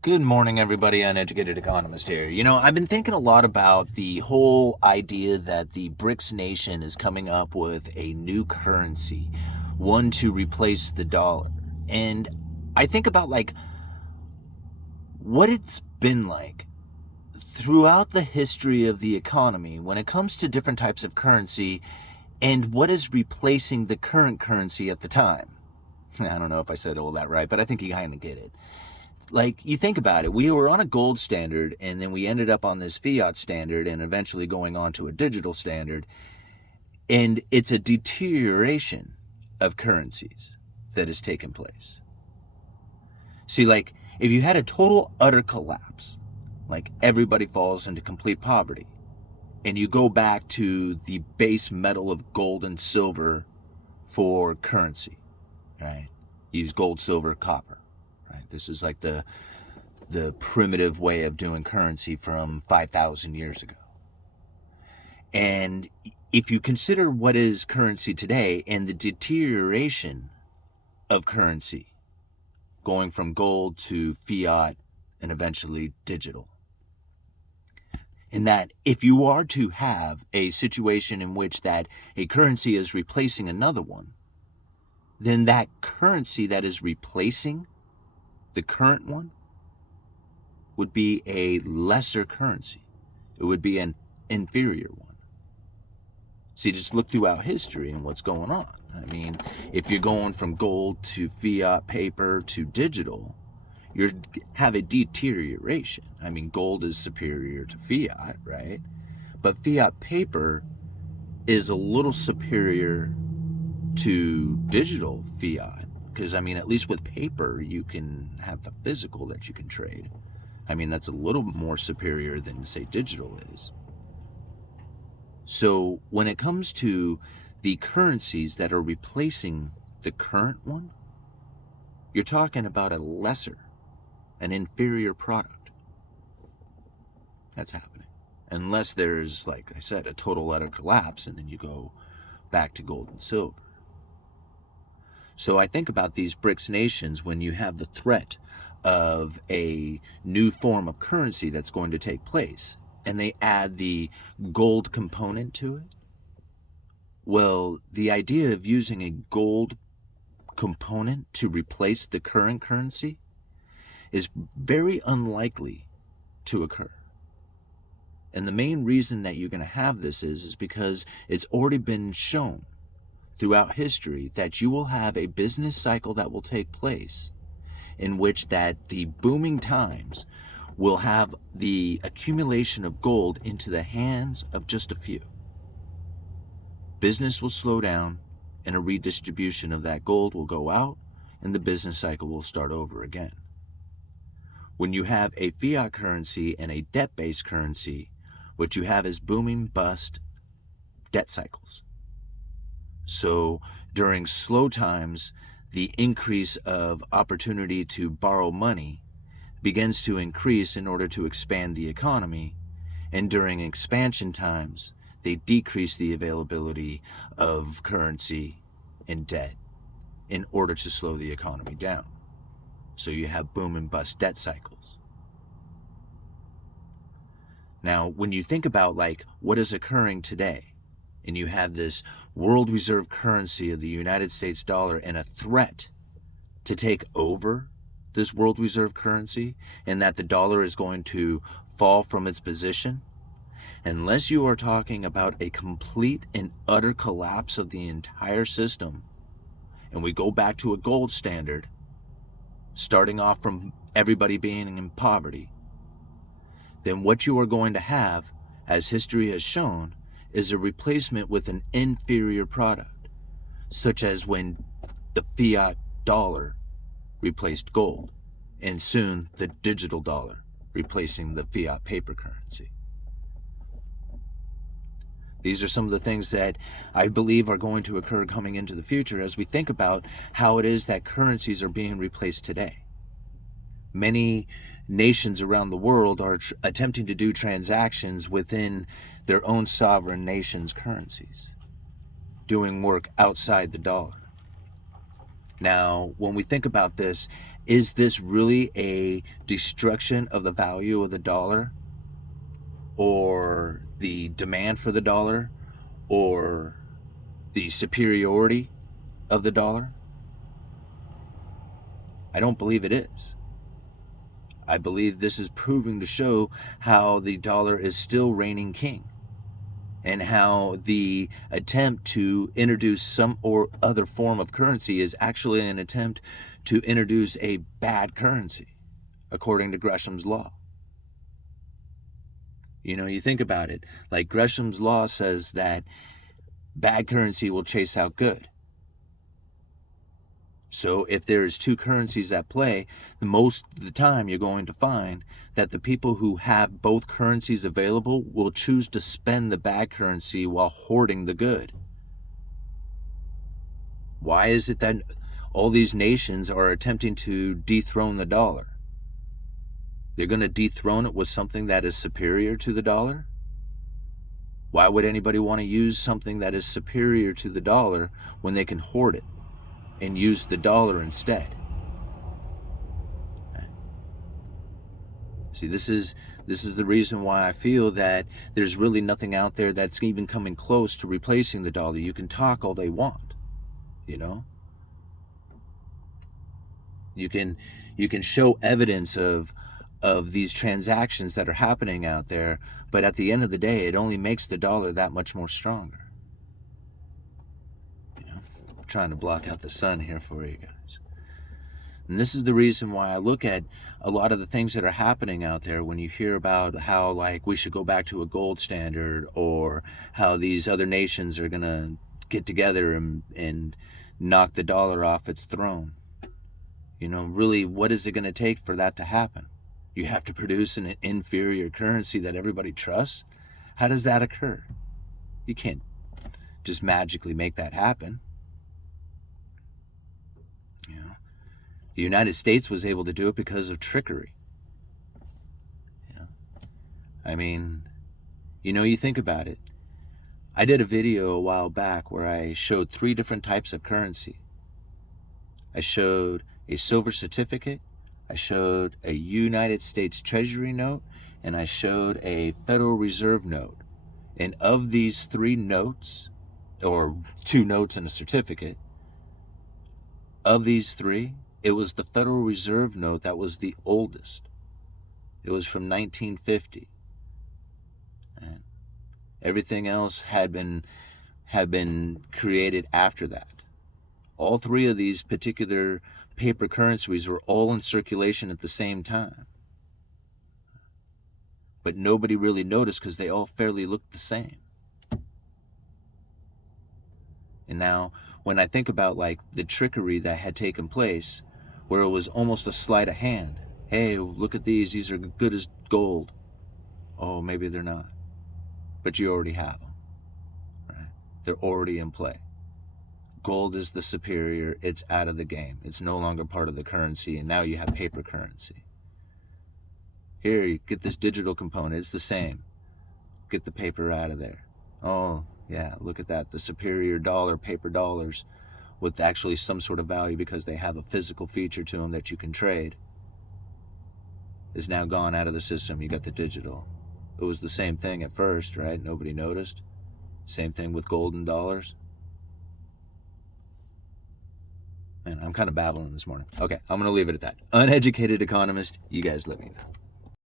Good morning, everybody. Uneducated Economist here. I've been thinking a lot about the whole idea that the BRICS nation is coming up with a new currency, one to replace the dollar. And I think about what it's been like throughout the history of the economy when it comes to different types of currency and what is replacing the current currency at the time. I don't know if I said all that right, but I think you kind of get it. You think about it, we were on a gold standard and then we ended up on this fiat standard and eventually going on to a digital standard. And it's a deterioration of currencies that has taken place. See, if you had a total utter collapse, like everybody falls into complete poverty, and you go back to the base metal of gold and silver for currency, right? Use gold, silver, copper, right? This is like the primitive way of doing currency from 5,000 years ago. And if you consider what is currency today and the deterioration of currency going from gold to fiat and eventually digital, in that if you are to have a situation in which that a currency is replacing another one, then that currency that is replacing the current one would be a lesser currency. It would be an inferior one. See, just look throughout history and what's going on. I mean, if you're going from gold to fiat paper to digital, you have a deterioration. I mean, gold is superior to fiat, right? But fiat paper is a little superior to digital fiat because, I mean, at least with paper, you can have the physical that you can trade. I mean, that's a little more superior than, say, digital is. So when it comes to the currencies that are replacing the current one, you're talking about a lesser, an inferior product. That's happening. Unless there's, like I said, a total utter collapse and then you go back to gold and silver. So I think about these BRICS nations when you have the threat of a new form of currency that's going to take place, and they add the gold component to it. Well, the idea of using a gold component to replace the current currency is very unlikely to occur. And the main reason that you're going to have this is because it's already been shown throughout history that you will have a business cycle that will take place in which that the booming times will have the accumulation of gold into the hands of just a few. Business will slow down and a redistribution of that gold will go out and the business cycle will start over again. When you have a fiat currency and a debt-based currency, what you have is booming bust debt cycles. So during slow times, the increase of opportunity to borrow money begins to increase in order to expand the economy, and during expansion times, they decrease the availability of currency and debt in order to slow the economy down. So you have boom and bust debt cycles. Now, when you think about what is occurring today, and you have this world reserve currency of the United States dollar and a threat to take over this world reserve currency, and that the dollar is going to fall from its position, unless you are talking about a complete and utter collapse of the entire system, and we go back to a gold standard, starting off from everybody being in poverty, then what you are going to have, as history has shown, is a replacement with an inferior product, such as when the fiat dollar replaced gold, and soon the digital dollar replacing the fiat paper currency. These are some of the things that I believe are going to occur coming into the future as we think about how it is that currencies are being replaced today. Many nations around the world are attempting to do transactions within their own sovereign nation's currencies, doing work outside the dollar. Now, when we think about this, is this really a destruction of the value of the dollar, or the demand for the dollar, or the superiority of the dollar? I don't believe it is. I believe this is proving to show how the dollar is still reigning king, and how the attempt to introduce some or other form of currency is actually an attempt to introduce a bad currency, according to Gresham's law. You know, you think about it, like Gresham's law says that bad currency will chase out good. So if there's two currencies at play, most of the time you're going to find that the people who have both currencies available will choose to spend the bad currency while hoarding the good. Why is it that all these nations are attempting to dethrone the dollar? They're going to dethrone it with something that is superior to the dollar? Why would anybody want to use something that is superior to the dollar when they can hoard it and use the dollar instead? See, this is the reason why I feel that there's really nothing out there that's even coming close to replacing the dollar. You can talk all they want, you know? You can show evidence of these transactions that are happening out there, but at the end of the day, it only makes the dollar that much more stronger. You know, I'm trying to block out the sun here for you guys. And this is the reason why I look at a lot of the things that are happening out there when you hear about how, like, we should go back to a gold standard, or how these other nations are going to get together and knock the dollar off its throne. You know, really, what is it going to take for that to happen? You have to produce an inferior currency that everybody trusts? How does that occur? You can't just magically make that happen. You know, the United States was able to do it because of trickery. I mean, you know, you think about it. I did a video a while back where I showed 3 different types of currency. I showed a silver certificate, I showed a United States Treasury note, and I showed a Federal Reserve note. And of these 3 notes, or 2 notes and a certificate, of these 3, it was the Federal Reserve note that was the oldest. It was from 1950. And everything else had been created after that. All 3 of these particular paper currencies were all in circulation at the same time. But nobody really noticed because they all fairly looked the same. And now, when I think about, like, the trickery that had taken place, where it was almost a sleight of hand. Hey, look at these are good as gold. Oh, maybe they're not. But you already have them, right? They're already in play. Gold is the superior, it's out of the game. It's no longer part of the currency, and now you have paper currency. Here, you get this digital component, it's the same. Get the paper out of there. Oh, yeah, look at that. The superior dollar, paper dollars, with actually some sort of value because they have a physical feature to them that you can trade, is now gone out of the system. You got the digital. It was the same thing at first, right? Nobody noticed. Same thing with gold and dollars. Man, I'm kind of babbling this morning. Okay, I'm going to leave it at that. Uneducated economist, you guys let me know.